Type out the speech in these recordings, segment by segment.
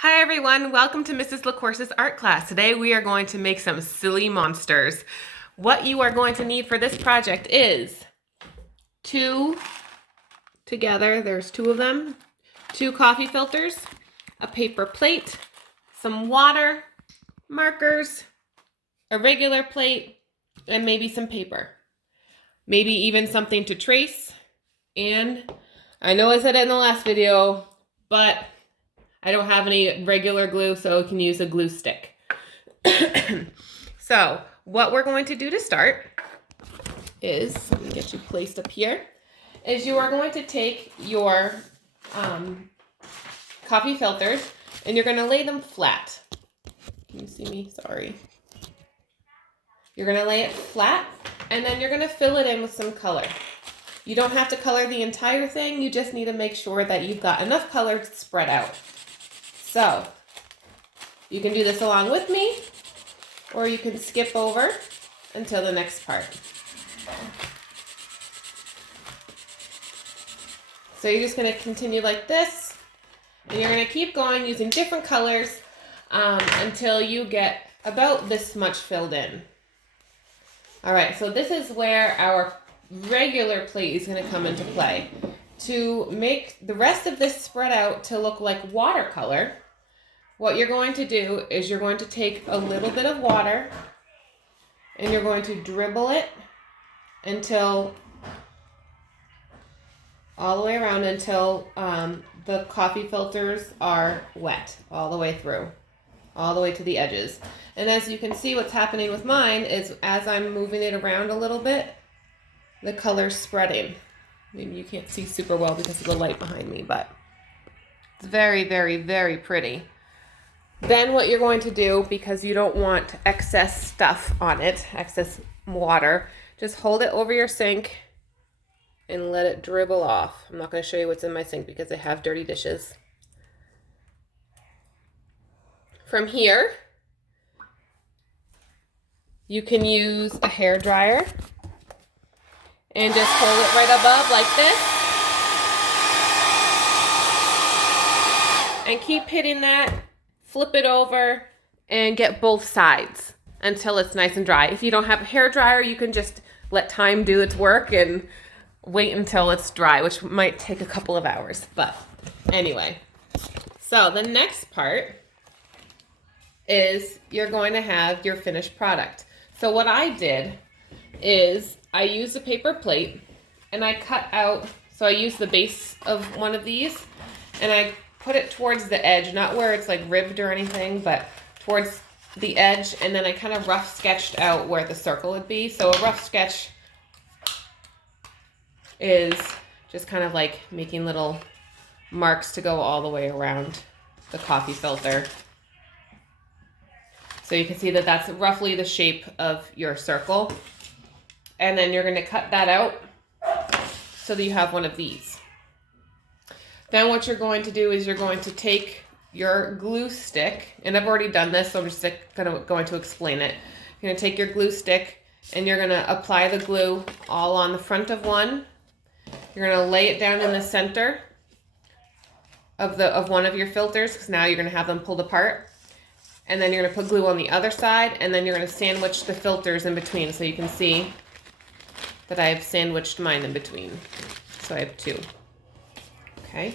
Hi everyone, welcome to Mrs. Lacourse's art class. Today we are going to make some silly monsters. What you are going to need for this project is two together, there's two of them, two coffee filters, a paper plate, some water, markers, a regular plate, and maybe some paper. Maybe even something to trace. And I know I said it in the last video, but I don't have any regular glue, so I can use a glue stick. So what we're going to do to start is, let me get you placed up here, is you are going to take your coffee filters and you're going to lay them flat. Can you see me? Sorry. You're going to lay it flat and then you're going to fill it in with some color. You don't have to color the entire thing, you just need to make sure that you've got enough color to spread out. So, you can do this along with me, or you can skip over until the next part. So you're just going to continue like this, and you're going to keep going using different colors until you get about this much filled in. Alright, so this is where our regular plate is going to come into play. To make the rest of this spread out to look like watercolor, what you're going to do is you're going to take a little bit of water and you're going to dribble it until, all the way around until the coffee filters are wet all the way through, all the way to the edges. And as you can see, what's happening with mine is as I'm moving it around a little bit, the color's spreading. Maybe you can't see super well because of the light behind me, but it's very, very, very pretty. Then what you're going to do, because you don't want excess stuff on it, excess water, just hold it over your sink and let it dribble off. I'm not going to show you what's in my sink because I have dirty dishes. From here, you can use a hair dryer and just hold it right above like this. And keep hitting that. Flip it over and get both sides until it's nice and dry. If you don't have a hair dryer, you can just let time do its work and wait until it's dry, which might take a couple of hours. But anyway, so the next part is you're going to have your finished product. So what I did is I used a paper plate and I cut out, so I used the base of one of these and I put it towards the edge, not where it's like ribbed or anything, but towards the edge, and then I kind of rough sketched out where the circle would be. So a rough sketch is just kind of like making little marks to go all the way around the coffee filter. So you can see that that's roughly the shape of your circle. And then you're going to cut that out so that you have one of these. Then what you're going to do is you're going to take your glue stick, and I've already done this, so I'm just going to explain it. You're going to take your glue stick and you're going to apply the glue all on the front of one. You're going to lay it down in the center of one of your filters, because now you're going to have them pulled apart. And then you're going to put glue on the other side, and then you're going to sandwich the filters in between. So you can see that I have sandwiched mine in between. So I have two. Okay.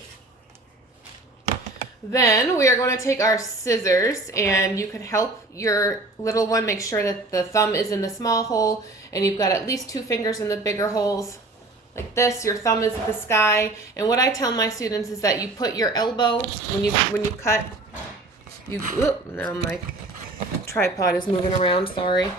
Then we are going to take our scissors, and you can help your little one make sure that the thumb is in the small hole and you've got at least 2 fingers in the bigger holes. Like this, your thumb is at the sky. And what I tell my students is that you put your elbow, when you cut, now my tripod is moving around, sorry.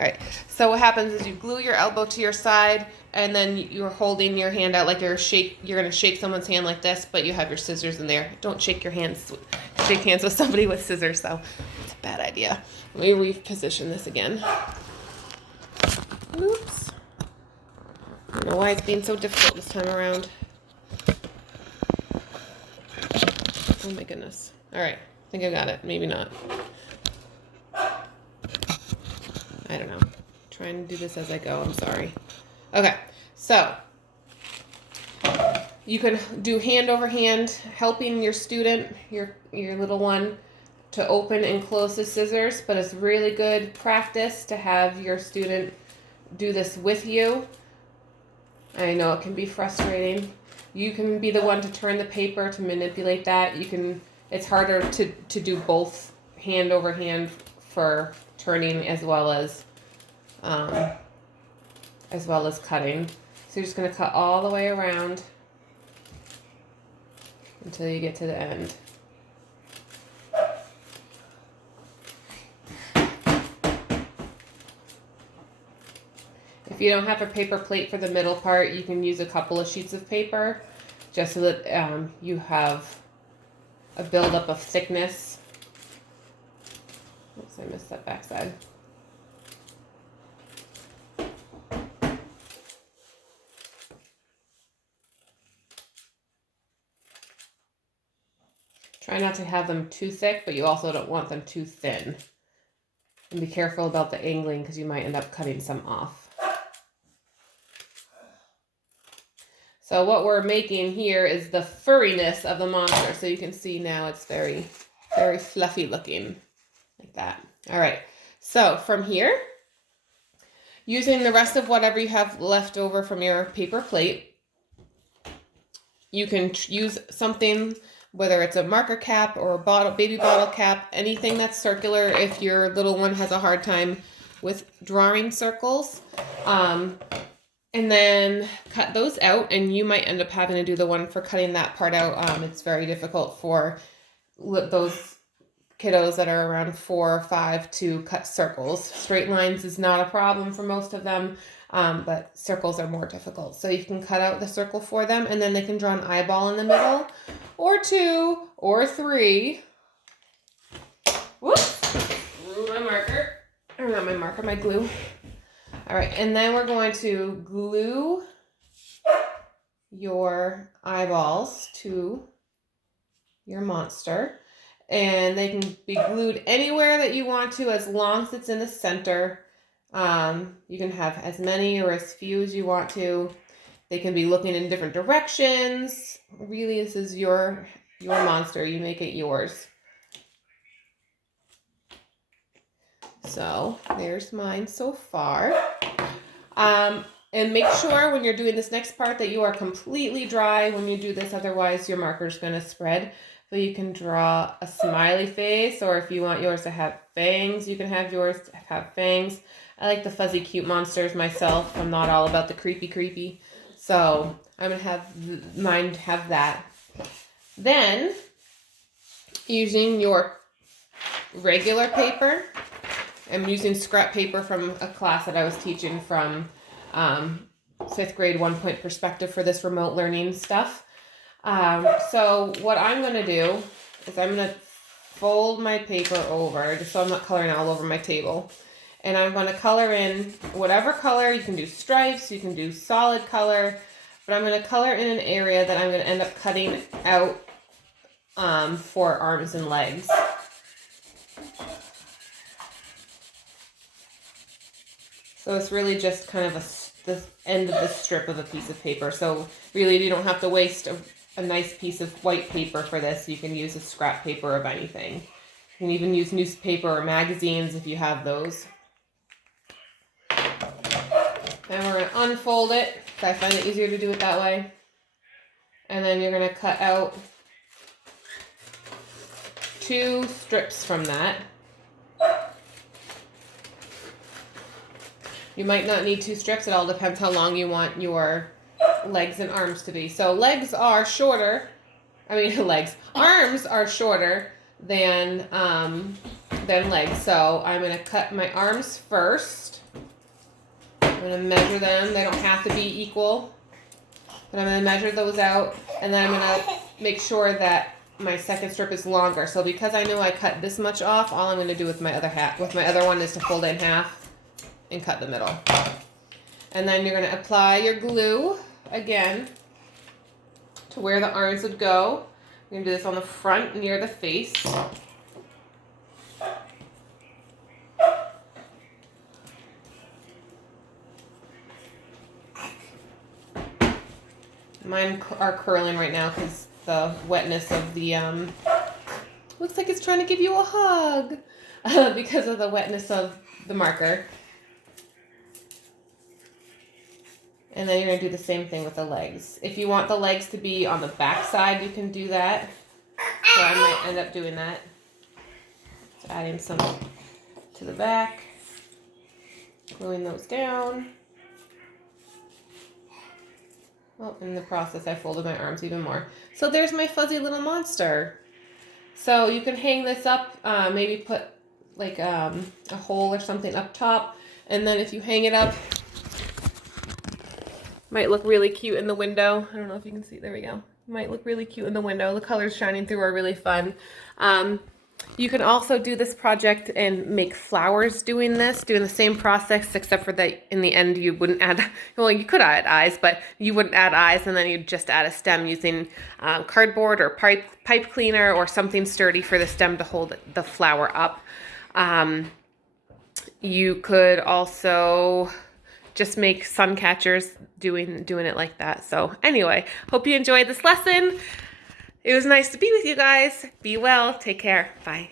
Alright, so what happens is you glue your elbow to your side, and then you're holding your hand out like you're going to shake someone's hand like this, but you have your scissors in there. Don't shake hands with somebody with scissors, so it's a bad idea. Let me reposition this again. Oops. I don't know why it's being so difficult this time around. Oh my goodness. Alright, I think I got it. Maybe not. I don't know. trying to do this as I go. I'm sorry. Okay, so you can do hand over hand, helping your student, your little one, to open and close the scissors, but it's really good practice to have your student do this with you. I know it can be frustrating. You can be the one to turn the paper, to manipulate that. It's harder to do both hand over hand for turning as well as cutting. So you're just going to cut all the way around until you get to the end. If you don't have a paper plate for the middle part, you can use a couple of sheets of paper just so that you have a buildup of thickness. Oops, I missed that backside. Try not to have them too thick, but you also don't want them too thin. And be careful about the angling because you might end up cutting some off. So what we're making here is the furriness of the monster. So you can see now it's very, very fluffy looking, like that. All right, so from here, using the rest of whatever you have left over from your paper plate, you can use something, whether it's a marker cap or a baby bottle cap, anything that's circular if your little one has a hard time with drawing circles. And then cut those out, and you might end up having to do the one for cutting that part out. It's very difficult for those kiddos that are around 4 or 5 to cut circles. Straight lines is not a problem for most of them, but circles are more difficult. So you can cut out the circle for them, and then they can draw an eyeball in the middle, or 2 or 3. Whoops! My marker. Or not my marker, my glue. All right, and then we're going to glue your eyeballs to your monster. And they can be glued anywhere that you want to, as long as it's in the center. You can have as many or as few as you want to. They can be looking in different directions. Really, this is your monster. You make it yours. So there's mine so far. And make sure when you're doing this next part that you are completely dry when you do this, otherwise your marker is going to spread. So you can draw a smiley face, or if you want yours to have fangs, you can have yours to have fangs. I like the fuzzy cute monsters myself. I'm not all about the creepy. So I'm going to have mine have that. Then, using your regular paper, I'm using scrap paper from a class that I was teaching from 5th grade 1 point perspective for this remote learning stuff. So what I'm going to do is I'm going to fold my paper over just so I'm not coloring all over my table. And I'm going to color in whatever color. You can do stripes, you can do solid color, but I'm going to color in an area that I'm going to end up cutting out for arms and legs. So it's really just kind of the end of the strip of a piece of paper. So really you don't have to waste a nice piece of white paper for this. You can use a scrap paper of anything. You can even use newspaper or magazines if you have those. Then we're going to unfold it. I find it easier to do it that way. And then you're going to cut out 2 strips from that. You might not need 2 strips. It all depends how long you want your legs and arms to be. So arms are shorter than legs. So I'm going to cut my arms first. I'm going to measure them. They don't have to be equal, but I'm going to measure those out, and then I'm going to make sure that my second strip is longer. So because I know I cut this much off, all I'm going to do with my other one is to fold it in half and cut the middle. And then you're going to apply your glue again to where the arms would go. You're going to do this on the front near the face. Mine are curling right now because the wetness of the, looks like it's trying to give you a hug because of the wetness of the marker. And then you're going to do the same thing with the legs. If you want the legs to be on the back side, you can do that. So I might end up doing that. So adding some to the back, gluing those down. Well, in the process, I folded my arms even more. So there's my fuzzy little monster. So you can hang this up, maybe put like a hole or something up top. And then if you hang it up, might look really cute in the window. I don't know if you can see, there we go. Might look really cute in the window. The colors shining through are really fun. You can also do this project and make flowers doing the same process, except for that in the end you wouldn't add, well, you could add eyes, but you wouldn't add eyes, and then you'd just add a stem using cardboard or pipe cleaner or something sturdy for the stem to hold the flower up. You could also just make sun catchers doing it like that. So anyway, hope you enjoyed this lesson. It was nice to be with you guys. Be well. Take care. Bye.